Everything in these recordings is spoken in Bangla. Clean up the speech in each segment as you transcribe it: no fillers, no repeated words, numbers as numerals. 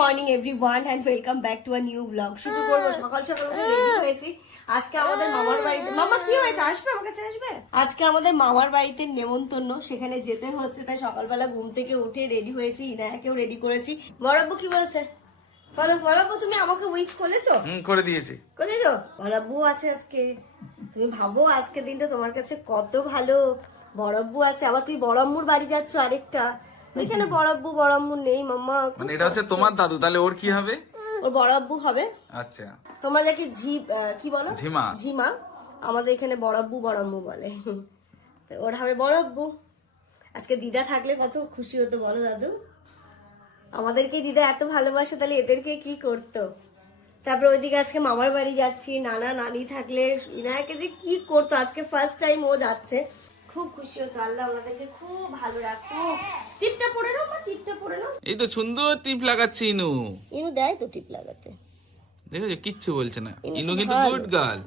Morning everyone and welcome back to a new blog. শুরু করব সকাল সকাল উঠে রেডি হয়েছি। আজকে আমাদের মামার বাড়িতে, মামা কি হয়েছে, আসবে আমার কাছে আসবে? আজকে আমাদের মামার বাড়িতে নেমন্তন্ন, সেখানে যেতে হচ্ছে, তাই সকালবেলা ঘুম থেকে উঠে রেডি হয়েছি, ইনায়াকেও রেডি করেছি। বড়াব্বু কি বলছে বলো? বড়াব্বু তুমি আমাকে উইচ করেছো? করে দিয়েছি। করেছো? বড়াব্বু আছে আজকে, তুমি ভাবো আজকে দিনটা তোমার কাছে কত ভালো। বড়াব্বু আছে, আবার তুমি বড়াম্মুর বাড়ি যাচ্ছ আরেকটা, ওইখানে বড়াব্বু নেই মাম্মা। মানে এটা হচ্ছে তোমার দাদু, তাহলে ওর কি হবে? ওর বড়াব্বু হবে। আচ্ছা, তোমরা যাকে কি বলো? ঝিমা। ঝিমা। আমাদের এখানে বড়াব্বু বলে। তো ওর হবে বড়াব্বু। আজকে দিদা থাকলে কত খুশি হতো বলো দাদু? আমাদেরকে দিদা এত ভালোবাসে, তাহলে এদেরকে কি করতো? তারপরে ওইদিকে আজকে মামার বাড়ি যাচ্ছি, নানা নানি থাকলে ইনায়াকে যে কি করতো, আজকে ফার্স্ট টাইম ও যাচ্ছে, খুব খুশি হতো। আল্লাহ ওনাদেরকে খুব ভালো রাখতো। টিপটা পরে নাও মা, টিপটা পরে নাও। এই তো সুন্দর টিপ লাগাচ্ছে ইনু। ইনু দেয় তো টিপ লাগাতে, দেখো যে কিচ্ছু বলছে না। ইনু ইনু তো কিন্তু ভালো। Good girl.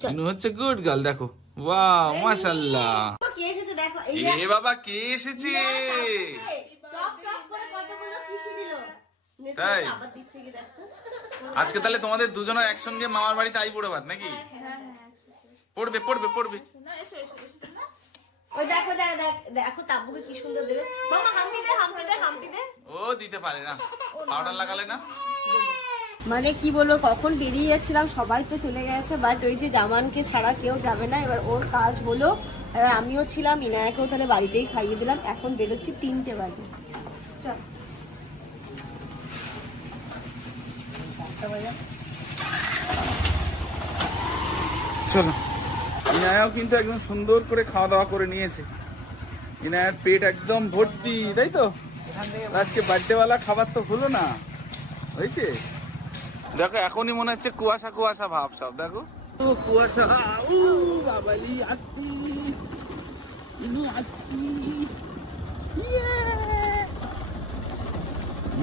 চল। ইনু হচ্ছে গুড গার্ল, দেখো। বাহ, মাশাআল্লাহ। মা, কে এসেছে দেখো। এ বাবা, কে এসেছে? টপ টপ করে কতগুলো কিসি দিল। তাই? আবার দিচ্ছে কি দেখো। আজকে তাহলে তোমাদের দুজনের একসঙ্গে মামার বাড়িতে আই পড়ে ভাত নাকি? পড়বে পড়বে পড়বে। ওই দেখো দেখো তাব্বুকে কি সুন্দর দেবে। মামা হাম্পি দে, হাম্পি দে, হাম্পি দে। ও দিতে পারে না, পাউডার লাগালে না। মানে কি বলবো, কখন বেরিয়ে যাচ্ছিলাম, সবাই তো চলে গেছে, বাট ওই যে জামানকে ছাড়া কেউ যাবে না। এবার ওর কাজ হলো, এবার আমিও ছিলাম, ইনায়াকেও তাহলে বাড়িতেই খাইয়ে দিলাম। এখন বেরোচ্ছি 3টে বাজে। চল। চলো। ইনায়াও কিন্তু একদম সুন্দর করে খাওয়া দাওয়া করে নিয়েছে। ইনায়ার পেট একদম ভর্তি, তাই তো? আজকে বার্থডেওয়ালা খাবার তো হলো না, হয়েছে? দেখো এখনই মনে হচ্ছে কুয়াশা কুয়াশা ভাব সব, দেখো। ও কুয়াশা, ও বাবালি, আসতি ইনু, আসতি।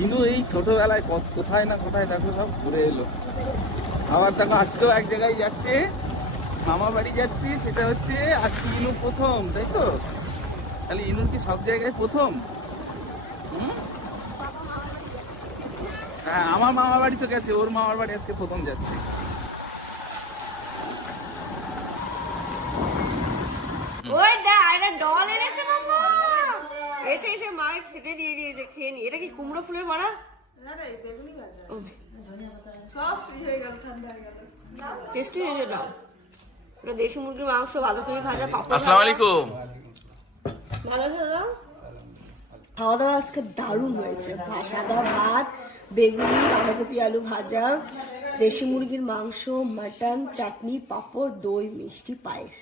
ইনু এই ছোটবেলায় কোথায় না কোথায় দেখো সব ঘুরে এলো। আবার দেখো আজকেও এক জায়গায় যাচ্ছে, মামা বাড়ি যাচ্ছি, সেটা হচ্ছে আজকে ইনু প্রথম, তাই তো? তাহলে ইনুর কি সব জায়গায় প্রথম? হ্যাঁ, আমার মামা বাড়ি তো গেছে, ওর মামার বাড়ি আজকে প্রথম যাচ্ছে। ওই দেখ আয়রা ডল এনেছে মাম্মা। এসে এসে মা খেতে দিয়ে দিয়েছে, খেয়ে নি। এটা কি কুমড়ো ফুলের বড়া? না রে, বেগুনি ভাজা। সব শেষ হয়ে গেল, ঠান্ডা হয়ে গেল। টেস্টি হয়েছে না? এটা দেশি মুরগির মাংস, বাঁধাকপি ভাজা, পাপড়। আসসালামু আলাইকুম। ভালো ভালো। খাওয়া দাওয়া আজকে দারুণ হয়েছে। সাদা ভাত, বেগুনি, বাঁধাকপি আলু ভাজা, দেশি মুরগির মাংস, মাটন, চাটনি, পাঁপড়, দই, মিষ্টি, পায়েস।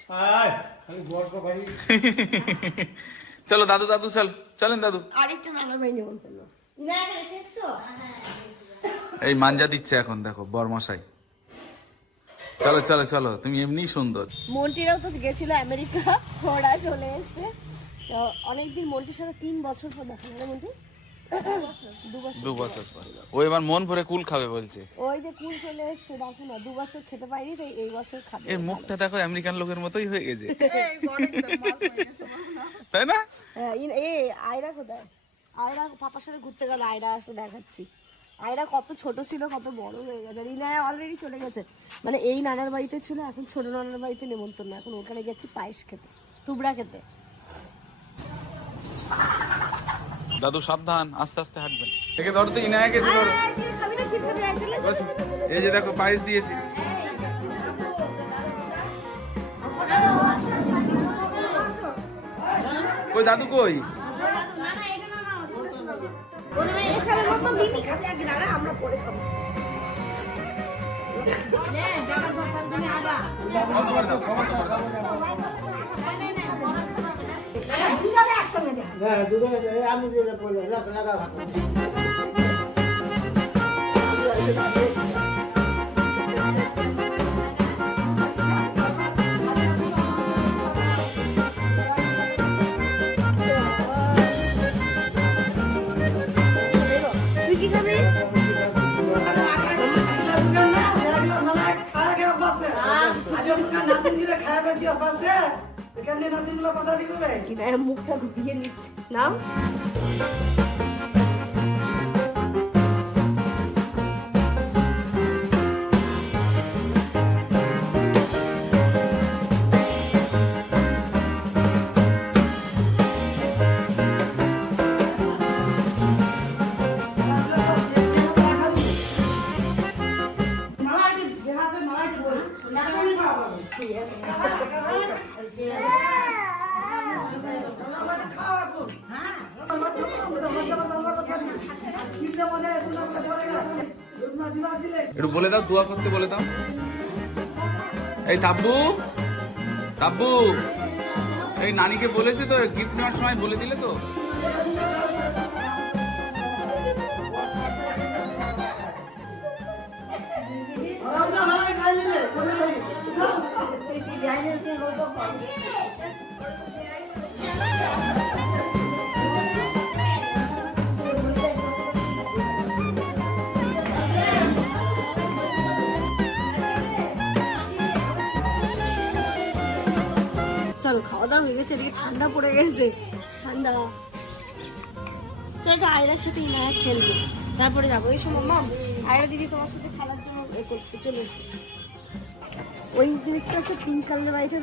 চলো দাদু, দাদু চল, চলেন দাদু। আরেকটা নানা ভাই নেমন্তন্ন। এই মাঞ্জা দিচ্ছে এখন, দেখো বরমশাই। চলো চলো চলো, তুমি এমনি সুন্দর। মন্টিরাও তো গেছিল আমেরিকা, ওরা চলে এসছে। তো অনেকদিন মন্টির সাথে 3 বছর পর দেখা হলো। মন্টি 2 বছর পর ও এবার মন ভরে কুল খাবে বলছে। ওই যে কুল চলে এসছে, দেখো না, 2 বছর খেতে পাইনি, তাই এই বছর খাবে। এর মুখটা দেখো আমেরিকান লোকের মতোই হয়ে গেছে, তাই না? হ্যাঁ, আয়রা কোথায়? আয়রা পাপার সাথে ঘুরতে গেল, আয়রা আসে দেখাচ্ছি। আয়রা কত ছোট ছিল, কত বড় হয়ে গেছে। রিনায়া অলরেডি চলে গেছে, মানে এই নানার বাড়িতে ছিল, এখন ছোট নানার বাড়িতে নেমন্তন্ন। এখন ওখানে গেছি পায়েস খেতে, তুবড়া খেতে। দাদু সাবধান, আস্তে আস্তে হাঁটবেন। একে ধরো তো, ইনায়াকে ধরো। খাবি না, কি খাবি? চলে বস, এই যে দেখো পায়েস দিয়েছি। কই দাদু কই? আমরা পরে খাবো। একসঙ্গে দেখ, আমি দিলে পড়লে লাগা ভাত। তুই কি খাবি? মুখটা ঘুরিয়ে নিচ্ছে না। একটু বলে দাও, দোয়া করতে বলে দাও। এই তাব্বু, তাব্বু, এই নানিকে বলেছে তো, গিফট নেওয়ার সময় বলে দিলে তো? চলো খাওয়া দাওয়া হয়ে গেছে, এদিকে ঠান্ডা পড়ে গেছে, ঠান্ডা। চলো আয়রার সাথে ইনায়া খেলবো, তারপরে যাবো। এই সময় মা আয়রা দিদি তোমার সাথে খেলার জন্য করছে, চলো। ওই জিনিসটা হচ্ছে পিঙ্ক কালারের বাড়িটা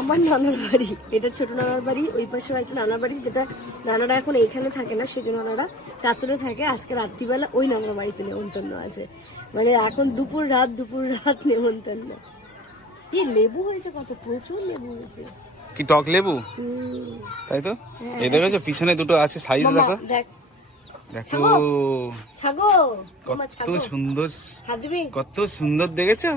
আমার নানার বাড়ি, এটা ছোট নানার বাড়ি। ওই পাশে একটা নানার বাড়ি, যেটা নানারা এখন এইখানে থাকে না, সেজন্য নানারা চাচলে থাকে। আজকে রাত্রিবেলা ওই নানার বাড়িতে নেমন্তন্ন আছে, মানে এখন দুপুর রাত নেমন্তন্ন। কি লেবু হয়েছে, কত প্রচুর লেবু হয়েছে। কি টক লেবু, তাই তো? এই দেখেছো পিছনে দুটো আছে, সাইজ দেখো, দেখো কত সুন্দর, কত সুন্দর দেখেছো?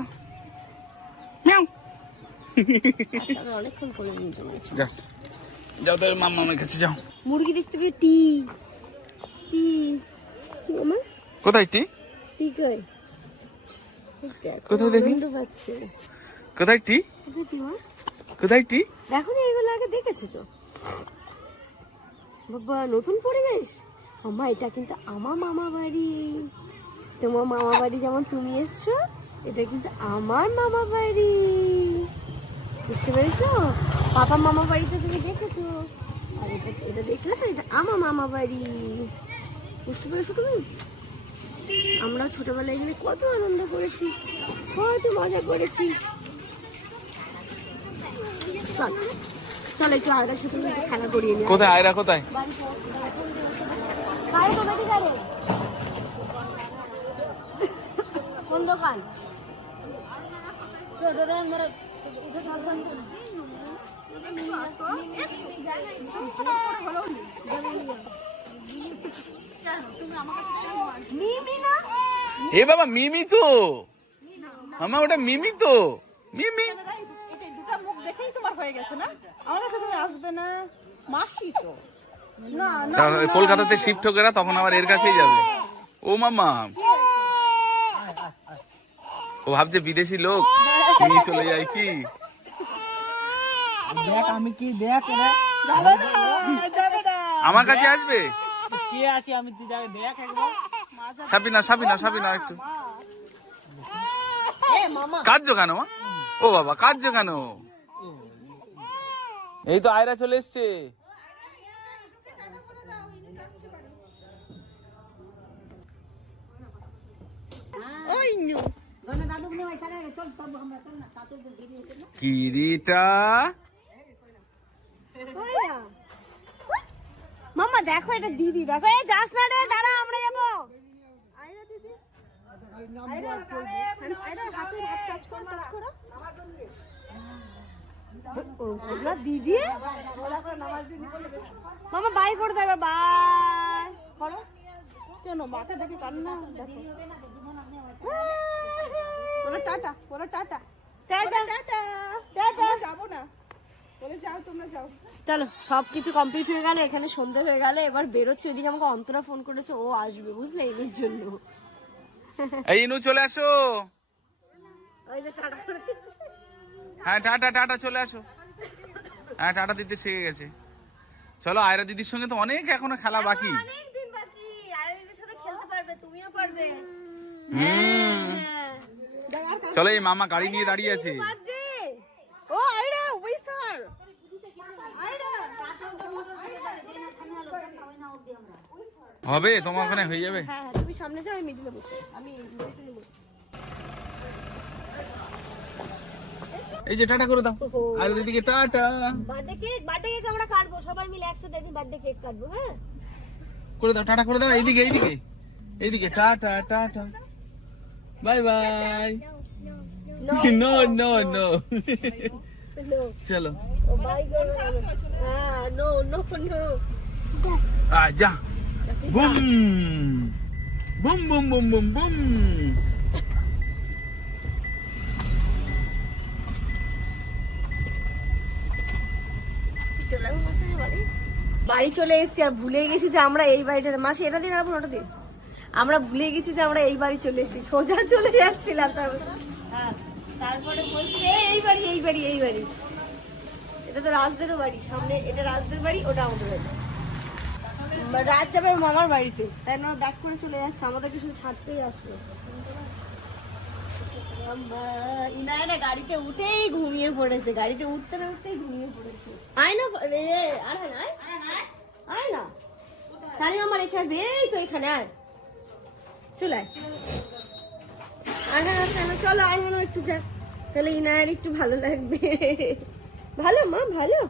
অনেকক্ষণ করে যাও তো মামার কাছে যাও। মুরগি দেখতে পেয়ে টি টি কোথায় টি? টি কই? কোথায় দেখি? কোথায় টি? কোথায় টি? দেখো না, এগুলো আগে দেখেছো তো বাবা। নতুন পরিবেশ মামা, এটা কিন্তু আমার মামা বাড়ি। তোমার মামা বাড়ি যেমন তুমি এসছো, এটা কিন্তু আমার মামা বাড়ি, বুঝতে পেরেছো? পাপা মামা বাড়িতে তুমি দেখেছো, আর এটা দেখলে তো, এটা আমার মামা বাড়ি, বুঝতে পেরেছো তুমি? আমরা ছোটবেলায় এখানে কত আনন্দ করেছি, কত মজা করেছি। চল একটু আয়রার সাথে একটু খেলা করিয়ে নিই। কোথায় আয়রা, কোথায়? কোন দোকান? এ বাবা মিমি তো, মামা ওটা মিমি তো, মিমি। দুটা মুখ দেখেই তোমার হয়ে গেছে না, আমার কাছে তুমি আসবে না, মাসি তো না না। কলকাতাতে শিফট হোক এরা, তখন আবার এর কাছেই যাবে। ও মামা, ও ভাবছে বিদেশি লোক, নিয়ে চলে যায় কি? দেখ আমি কি, দেখ এরা যাবে না, আমার কাছে আসবে। কে আছে, আমি তুই দেখ একবার। সাবিনা একটু কাঁদছো কেন? ও বাবা কাঁদছো কেন? এই তো আয়রা চলে এসছে। কিরিটা মামা দেখো, এটা দিদি, দেখো। এই যাস না রে, দাঁড়া, আমরা যাবো। আয়রা দিদি, দিদি মামা বাই করে দাও এবার, বাই করো। কেন মাকে দেখে কান্না? ওরা টাটা, ওরা টাটা, টাটা টাটা, টাটা। যাবো না বলে, যাও তোমরা যাও। চলো, সবকিছু কমপ্লিট হয়ে গেল, এখানে সন্ধে হয়ে গেল, এবার বেরোচ্ছে। ওইদিকে আমাকে অন্তরা ফোন করেছে, ও আসবে, বুঝলে, এর জন্য। এই ইনু চলে আসো। ওই যে টাটা করে দিচ্ছে। হ্যাঁ টাটা চলে আসো। হ্যাঁ টাটা দিতে শিখে গেছে। চলো আয়রা দিদির সঙ্গে তো অনেক এখনো খেলা বাকি। অনেকদিন বাকি, আরে দিদির সাথে খেলতে পারবে, তুমিও পারবে। চলো, এই মামা গাড়ি নিয়ে দাঁড়িয়ে আছে। ও আয়রা, উইসার আয়রা, হবে তোমার ওখানে হয়ে যাবে। হ্যাঁ তুমি সামনে যাও, আমি মিডিলে বসে, আমি মিডিলে বসে। এই যে টাটা করে দাও আয়রা দিদিকে, টাটা। বার্থডে কেক আমরা কাটবো সবাই মিলে একসাথে, একদিন বার্থডে কেক কাটবো। হ্যাঁ করে দাও, টাটা করে দাও। এইদিকে টাটা, বাই বাই। নো চলো, ও বাই করো। হ্যাঁ, নো যা broom. Boom boom boom boom boom. বাড়ি চলে এসেছি আর ভুলে গেছি যে আমরা এই বাড়িটাতে, মাসে এটা দিন আর ওটা দিন, আমরা ভুলে গেছি যে আমরা এই বাড়ি চলে এসেছি, সোজা চলে যাচ্ছিলাম তারপরে বলছি এই বাড়ি এই বাড়ি এই বাড়ি, এটা তো রাজদেরও বাড়ি, সামনে এটা রাজদের বাড়ি, ওটা আমাদের বাড়ি। রাত যাবে মামার বাড়িতে, তাই না ব্যাক করে চলে যাচ্ছে, আমাদেরকে শুধু ছাড়তেই আসলো। ইনায়রা গাড়িতে উঠেই ঘুমিয়ে পড়েছে, গাড়িতে উঠতে না উঠতেই ঘুমিয়ে পড়েছে। আয় না আয় না শালি মামা রেখে আসবে, এই তো এখানে আয়, চলে আয় চলো আয় মনে একটু যা, তাহলে ইনায়ের একটু ভালো লাগবে। ভালো মা ভালো,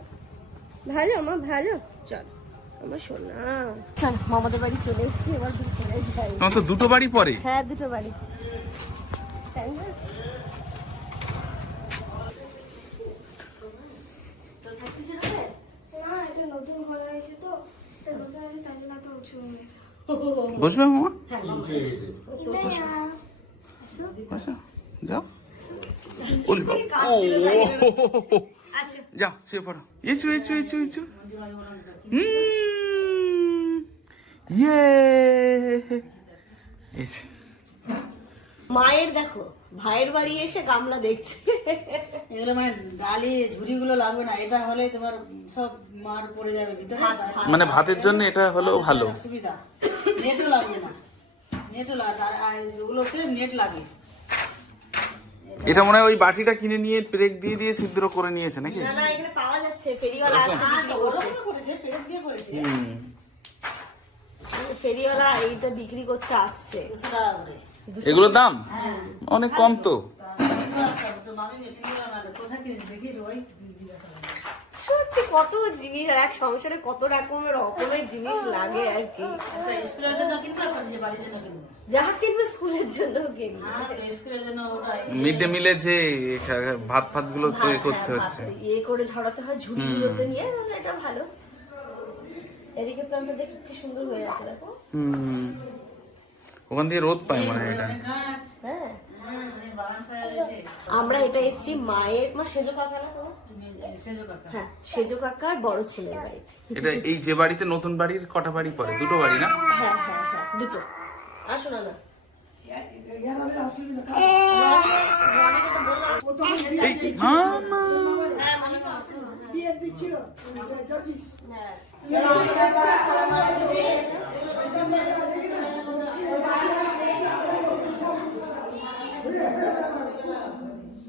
ভালো মা ভালো, চল আমার সোনা চল, মামাদের বাড়ি চলে এসেছি, এবার যাই। তোমার তো দুটো বাড়ি পরে। হ্যাঁ দুটো বাড়ি, তাই না? বসবে মামা? হ্যাঁ, বসো, যাও। ওরে বাবা। আচ্ছা যাও শুয়ে পড়ো। এচু এচু এচু এচু। ইয়ে এসে মায়ের দেখো ভাইয়ের বাড়ি এসে গামলা দেখছে। এগুলো মানে ডালি ঝুড়িগুলো লাগবে না, এটা হলে তোমার সব মার পড়ে যাবে ভিতরে, মানে ভাতের জন্য এটা হলো ভালো। সুবিধা। নেটও লাগবে না, নেটও লাগে, আর ওগুলোতে নেট লাগে। এটা মনে হয় ওই বাটিটা কিনে নিয়ে পেরেক দিয়ে দিয়ে ছিদ্র করে নিয়েছে নাকি? না না এখানে পাওয়া যাচ্ছে, ফেরিওয়ালা আসছে বিক্রি করতে। ওরকম করেছে, পেরেক দিয়ে করেছে, ফেরিওয়ালা এইটা বিক্রি করতে আসছে। 200 টাকা করে। এগুলোর দাম অনেক কম তো। তো মামি কিনলো না, কোথায় কিনেছে দেখি ওই জিজ্ঞাসা করে। সত্যি কত জিনিস, আর এক সংসারে কত রকমের রকমের জিনিস লাগে আর কি। একটা স্কুলের জন্য কিনবো, একটা নিজের বাড়ির জন্য কিনবো। যাহা কিনবে স্কুলের জন্য কিনবে। আর স্কুলের জন্য ওটা মিড ডে মিলে যে ভাত ফাত গুলো তৈরি করতে হচ্ছে, ইয়ে করে ঝরাতে হয় ঝুড়িগুলোতে নিয়ে, এটা ভালো। এদিকে প্ল্যানটা দেখো কি সুন্দর হয়ে আছে, দেখো। ওখান দিয়ে রোদ পায় মানে এটা। গাছ, হ্যাঁ বাগান সারা আছে। আমরা এটা এসেছি মায়ের, মা সেজো কাকা না তোমার? সেজো কাকা। হ্যাঁ সেজো কাকার বড় ছেলের বাড়িতে। এটা এই যে বাড়িতে নতুন বাড়ির কটা বাড়ি পড়ে? দুটো বাড়ি না? হ্যাঁ হ্যাঁ হ্যাঁ দুটো। আসো না না এই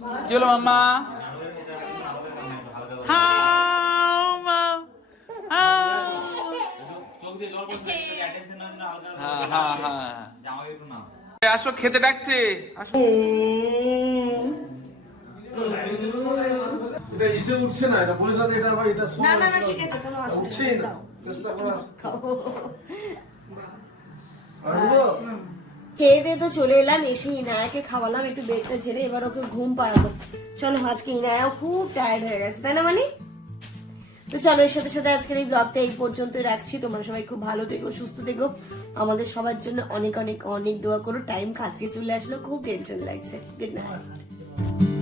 মামা কি হলো মাম্মা? আসো খেতে ডাকছে, আসো। এটা ইসে উঠছে না, এটা বলে সাথে এটা আবার এটা না না না ঠিক আছে, কোনো অসুবিধা উঠছেই না, নেই। চেষ্টা করা খাও। আর হলো খেয়ে দিয়ে তো চলে এলাম, এসে ইনায়াকে খাওয়ালাম, একটু বেডটা ঝেড়ে এবার ওকে ঘুম পাড়াবো। চলো আজকে ইনায়াও খুব টায়ার্ড হয়ে গেছে, তাই না মানে? তো চলো এর সাথে সাথে আজকের এই ব্লগটা এই পর্যন্তই রাখছি। তোমরা সবাই খুব ভালো থেকো, সুস্থ থেকো, আমাদের সবার জন্য অনেক অনেক অনেক দোয়া করো। টাইম কাছে চলে আসলো, খুব টেনশন লাগছে। Good night.